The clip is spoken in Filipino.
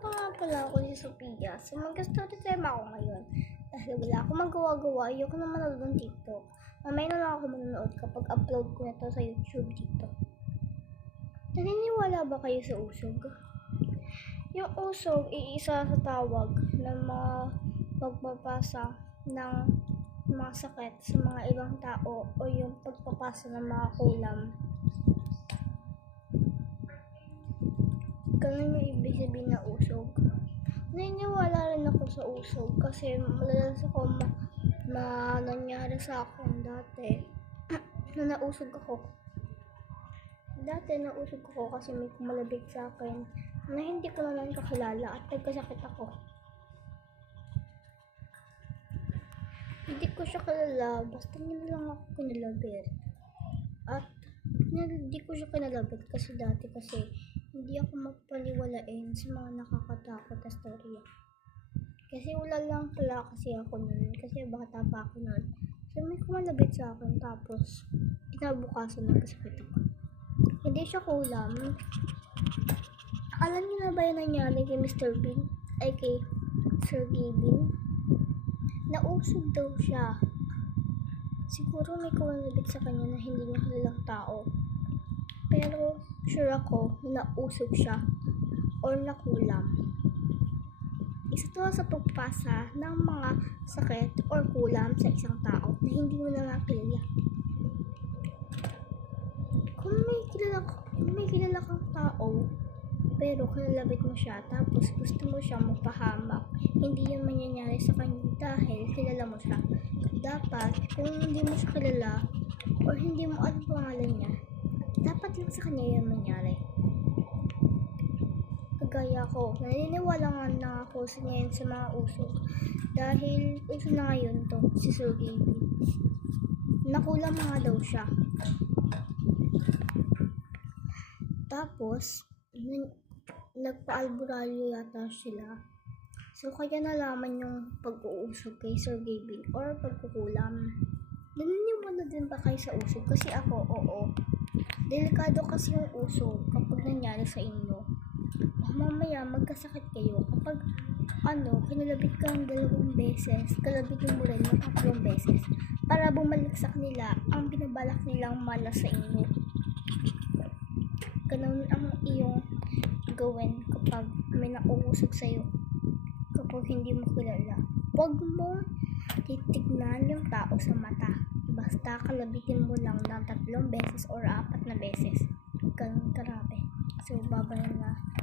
Ito nga pala ako si Sophia. So mag-study time ako ngayon. Dahil wala akong magawa-gawa, ayoko na manood ng TikTok. Mamaya na lang ako manonood kapag upload ko na to sa YouTube dito. Naniniwala ba kayo sa usog? Yung usog, iisa sa tawag ng mga pagpapasa ng mga sakit sa mga ibang tao o yung pagpapasa ng mga kulam. Ganun yung ibig sabihin na usog. Naniniwala rin ako sa usog kasi madalas ako nangyari sa akin dati na nausog ako. Dati nausog ako kasi may kumalabit sa akin na hindi ko naman kakilala at nagkasakit ako. Hindi ko siya kilala, basta niya lang ako kinalabit. At hindi ko siya kinalabit kasi dati hindi ako mapaniwalain sa mga nakakatakot na storya. Kasi wala lang pala kasi ako nun, kasi bata pa ako nun. So may kumalabit sa akin tapos kinabukasan nagkasakit ako. Hindi siya kulam. Alam niyo na ba yung nangyari kay Mr. Bean? Ay kay Sergey Bean? Nausog daw siya. Siguro may kumalabit sa kanya na hindi niya kilalang tao. Pero sure ako na nausog siya or nakulam. Isa to sa pagpasa ng mga sakit or kulam sa isang tao na hindi mo na nakilala. Kung may kilala kang tao pero kinalabit mo siya tapos gusto mo siya magpahamak, hindi yan mangyayari sa kanya dahil kilala mo siya. Dapat kung hindi mo siya kilala or hindi mo alam pangalan niya, dapat lang sa kanya yan mangyari. Kagaya ko, naniniwala nga na ako ngayon sa mga usog dahil uso na ngayon to, si Sergey Bean. Nakulam nga daw siya. Tapos, nagpa-albularyo yata sila. So, kaya nalaman yung pag-uusog kay Sergey Bean or pagkukulam. Naniniwala din ba kayo sa usog? Kasi ako, oo. Delikado kasi yung usog kapag nangyari sa inyo. Mamaya magkasakit kayo kapag kinalabit ka ng 2 beses, kalabitin mo rin ng 3 beses para bumalik sa kanila ang binabalak nilang malas sa inyo. Ganun ang iyong gawin kapag may nauusog sa'yo. Kapag hindi mo kilala, huwag mo titignan yung tao sa mata. Basta kalabitin mo lang ng 3 beses or 4 na beses. Ganun karami. So, babay na.